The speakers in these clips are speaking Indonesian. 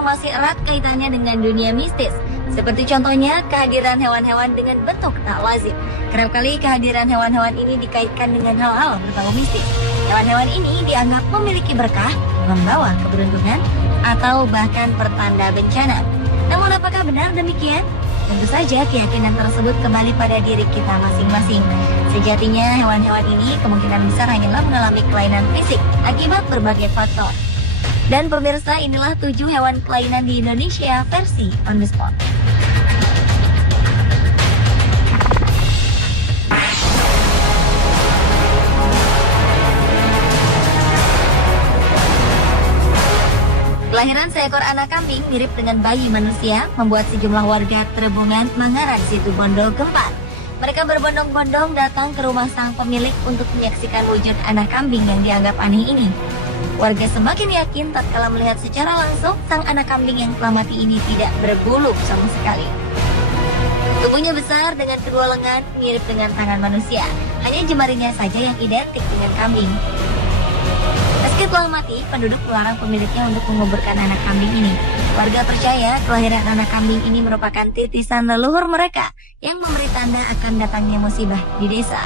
yang masih erat kaitannya dengan dunia mistis. Seperti contohnya kehadiran hewan-hewan dengan bentuk tak lazim. Kerap kali kehadiran hewan-hewan ini dikaitkan dengan hal-hal berbau mistis. Hewan-hewan ini dianggap memiliki berkah, membawa keberuntungan, atau bahkan pertanda bencana. Namun apakah benar demikian? Tentu saja keyakinan tersebut kembali pada diri kita masing-masing. Sejatinya hewan-hewan ini kemungkinan besar hanyalah mengalami kelainan fisik akibat berbagai faktor. Dan pemirsa, inilah 7 hewan kelainan di Indonesia versi On The Spot. Kelahiran seekor anak kambing mirip dengan bayi manusia membuat sejumlah warga Trembungan, Mangaran, Situbondo gempar. Mereka berbondong-bondong datang ke rumah sang pemilik untuk menyaksikan wujud anak kambing yang dianggap aneh ini. Warga semakin yakin tatkala melihat secara langsung sang anak kambing yang telah mati ini tidak berbulu sama sekali. Tubuhnya besar dengan kedua lengan mirip dengan tangan manusia, hanya jemarinya saja yang identik dengan kambing. Meski telah mati, penduduk melarang pemiliknya untuk menguburkan anak kambing ini. Warga percaya kelahiran anak kambing ini merupakan titisan leluhur mereka yang memberi tanda akan datangnya musibah di desa.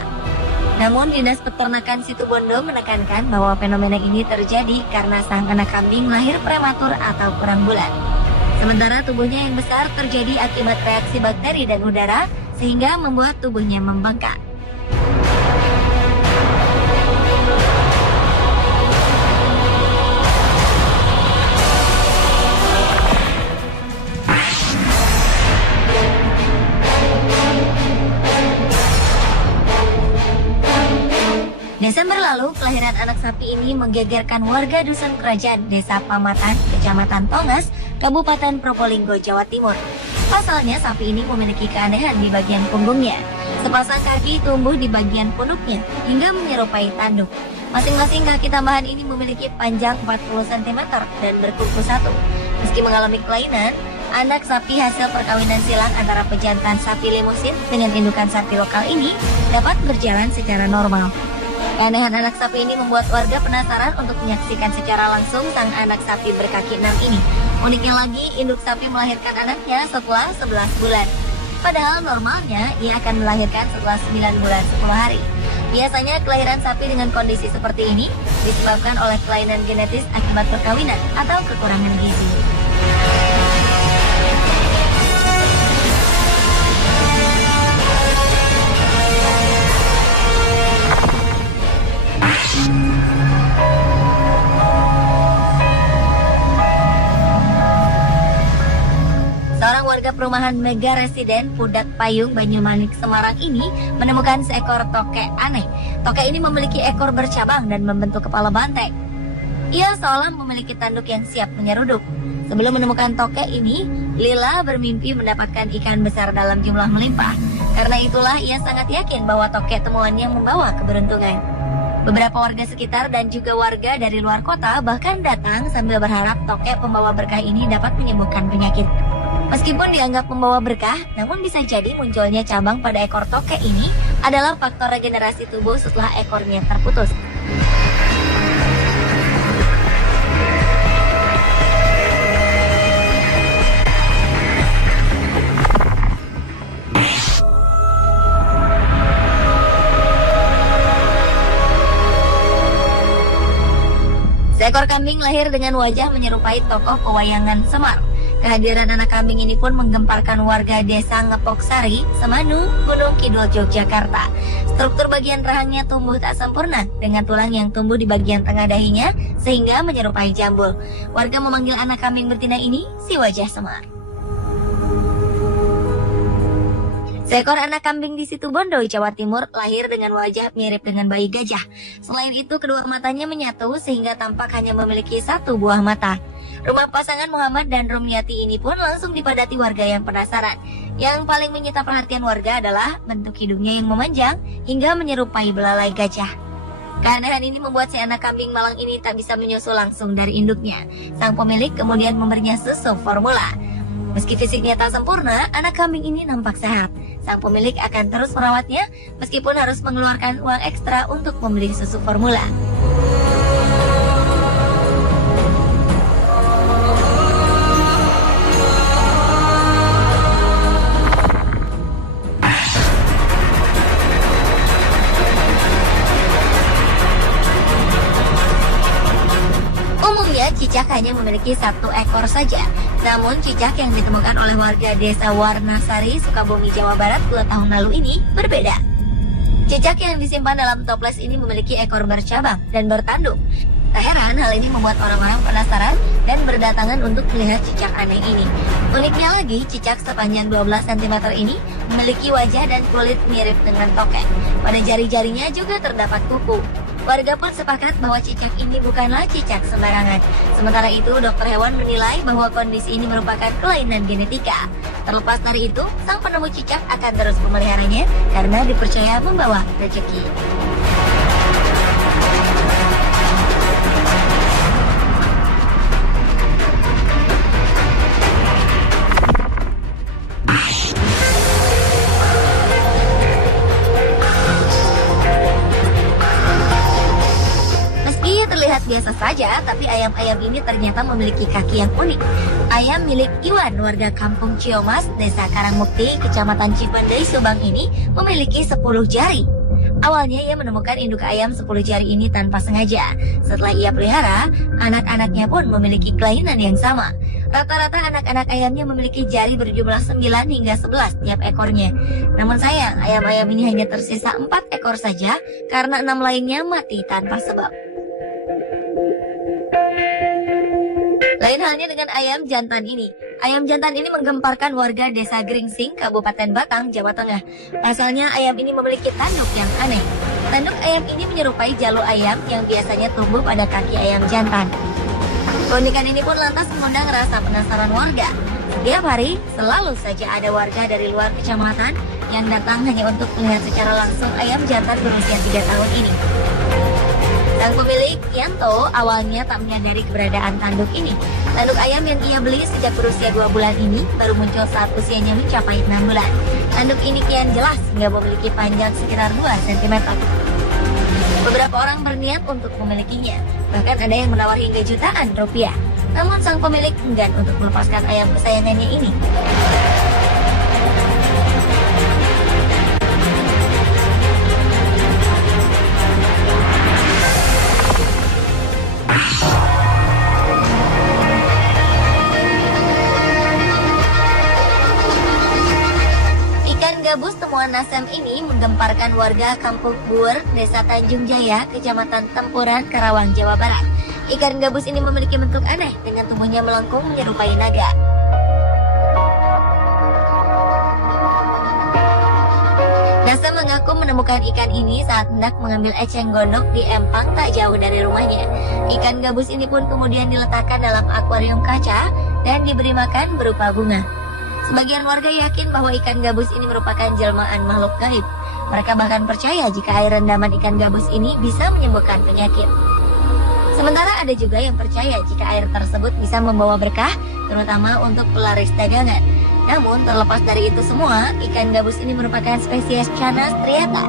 Namun, Dinas Peternakan Situbondo menekankan bahwa fenomena ini terjadi karena sang anak kambing lahir prematur atau kurang bulan. Sementara tubuhnya yang besar terjadi akibat reaksi bakteri dan udara, sehingga membuat tubuhnya membengkak. Desember lalu, kelahiran anak sapi ini menggegerkan warga Dusun Kerajaan, Desa Pamatan, Kecamatan Tongas, Kabupaten Probolinggo, Jawa Timur. Pasalnya, sapi ini memiliki keanehan di bagian punggungnya. Sepasang kaki tumbuh di bagian punuknya hingga menyerupai tanduk. Masing-masing kaki tambahan ini memiliki panjang 40 cm dan berkuku satu. Meski mengalami kelainan, anak sapi hasil perkawinan silang antara pejantan sapi limusin dengan indukan sapi lokal ini dapat berjalan secara normal. Keanehan anak sapi ini membuat warga penasaran untuk menyaksikan secara langsung sang anak sapi berkaki 6 ini. Uniknya lagi, induk sapi melahirkan anaknya setelah 11 bulan. Padahal normalnya ia akan melahirkan setelah 9 bulan 10 hari. Biasanya kelahiran sapi dengan kondisi seperti ini disebabkan oleh kelainan genetis akibat perkawinan atau kekurangan gizi. Seorang warga perumahan Mega Residen Pudak Payung, Banyumanik, Semarang ini menemukan seekor tokek aneh. Tokek ini memiliki ekor bercabang dan membentuk kepala banteng. Ia seolah memiliki tanduk yang siap menyeruduk. Sebelum menemukan tokek ini, Lila bermimpi mendapatkan ikan besar dalam jumlah melimpah. Karena itulah ia sangat yakin bahwa tokek temuannya membawa keberuntungan. Beberapa warga sekitar dan juga warga dari luar kota bahkan datang sambil berharap tokek pembawa berkah ini dapat menyembuhkan penyakit. Meskipun dianggap membawa berkah, namun bisa jadi munculnya cabang pada ekor tokek ini adalah faktor regenerasi tubuh setelah ekornya terputus. Seekor kambing lahir dengan wajah menyerupai tokoh pewayangan Semar. Kehadiran anak kambing ini pun menggemparkan warga desa Ngepoksari, Semanu, Gunung Kidul, Yogyakarta. Struktur bagian rahangnya tumbuh tak sempurna dengan tulang yang tumbuh di bagian tengah dahinya sehingga menyerupai jambul. Warga memanggil anak kambing betina ini si wajah Semar. Seekor anak kambing di Situbondo, Jawa Timur lahir dengan wajah mirip dengan bayi gajah. Selain itu, kedua matanya menyatu sehingga tampak hanya memiliki satu buah mata. Rumah pasangan Muhammad dan Rumyati ini pun langsung dipadati warga yang penasaran. Yang paling menyita perhatian warga adalah bentuk hidungnya yang memanjang hingga menyerupai belalai gajah. Keanehan ini membuat si anak kambing malang ini tak bisa menyusu langsung dari induknya. Sang pemilik kemudian memberinya susu formula. Meski fisiknya tak sempurna, anak kambing ini nampak sehat. Sang pemilik akan terus merawatnya meskipun harus mengeluarkan uang ekstra untuk membeli susu formula. cicak hanya memiliki 1 ekor saja. Namun cicak yang ditemukan oleh warga desa Warnasari, Sukabumi, Jawa Barat 2 tahun lalu ini berbeda. Cicak yang disimpan dalam toples ini memiliki ekor bercabang dan bertanduk. Tak heran hal ini membuat orang-orang penasaran dan berdatangan untuk melihat cicak aneh ini. Uniknya lagi, cicak sepanjang 12 cm ini memiliki wajah dan kulit mirip dengan tokek. Pada jari-jarinya juga terdapat kuku. Warga pun sepakat bahwa cicak ini bukanlah cicak sembarangan. Sementara itu, dokter hewan menilai bahwa kondisi ini merupakan kelainan genetika. Terlepas dari itu, sang penemu cicak akan terus memeliharanya karena dipercaya membawa rezeki. Terlihat biasa saja, tapi ayam-ayam ini ternyata memiliki kaki yang unik. Ayam milik Iwan, warga kampung Ciomas, desa Karangmukti, kecamatan Cipendei, Subang ini memiliki 10 jari. Awalnya ia menemukan induk ayam 10 jari ini tanpa sengaja. Setelah ia pelihara, anak-anaknya pun memiliki kelainan yang sama. Rata-rata anak-anak ayamnya memiliki jari berjumlah 9 hingga 11 tiap ekornya. Namun sayang, ayam-ayam ini hanya tersisa 4 ekor saja karena 6 lainnya mati tanpa sebab. Lain halnya dengan ayam jantan ini. Ayam jantan ini menggemparkan warga desa Gringsing, Kabupaten Batang, Jawa Tengah. Pasalnya ayam ini memiliki tanduk yang aneh. Tanduk ayam ini menyerupai jalo ayam yang biasanya tumbuh pada kaki ayam jantan. Keunikan ini pun lantas mengundang rasa penasaran warga. Setiap hari, selalu saja ada warga dari luar kecamatan yang datang hanya untuk melihat secara langsung ayam jantan berusia 3 tahun ini. Sang pemilik, Yanto, awalnya tak menyadari keberadaan tanduk ini. Tanduk ayam yang ia beli sejak berusia 2 bulan ini baru muncul saat usianya mencapai 6 bulan. Tanduk ini kian jelas hingga memiliki panjang sekitar 2 cm. Beberapa orang berniat untuk memilikinya, bahkan ada yang menawar hingga jutaan rupiah. Namun sang pemilik enggan untuk melepaskan ayam kesayangannya ini. Gabus temuan Nasem ini menggemparkan warga Kampung Buer, Desa Tanjung Jaya, Kecamatan Tempuran, Karawang, Jawa Barat. Ikan gabus ini memiliki bentuk aneh dengan tubuhnya melengkung menyerupai naga. Nasem mengaku menemukan ikan ini saat hendak mengambil eceng gondok di empang tak jauh dari rumahnya. Ikan gabus ini pun kemudian diletakkan dalam akuarium kaca dan diberi makan berupa bunga. Sebagian warga yakin bahwa ikan gabus ini merupakan jelmaan makhluk gaib. Mereka bahkan percaya jika air rendaman ikan gabus ini bisa menyembuhkan penyakit. Sementara ada juga yang percaya jika air tersebut bisa membawa berkah, terutama untuk pelaris dagangan. Namun terlepas dari itu semua, ikan gabus ini merupakan spesies Channa striata.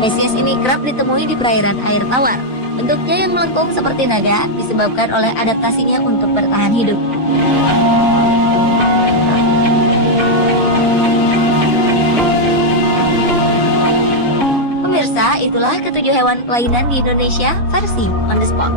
Spesies ini kerap ditemui di perairan air tawar. Bentuknya yang melengkung seperti naga disebabkan oleh adaptasinya untuk bertahan hidup. Pemirsa, itulah ketujuh hewan kelainan di Indonesia versi On The Spot.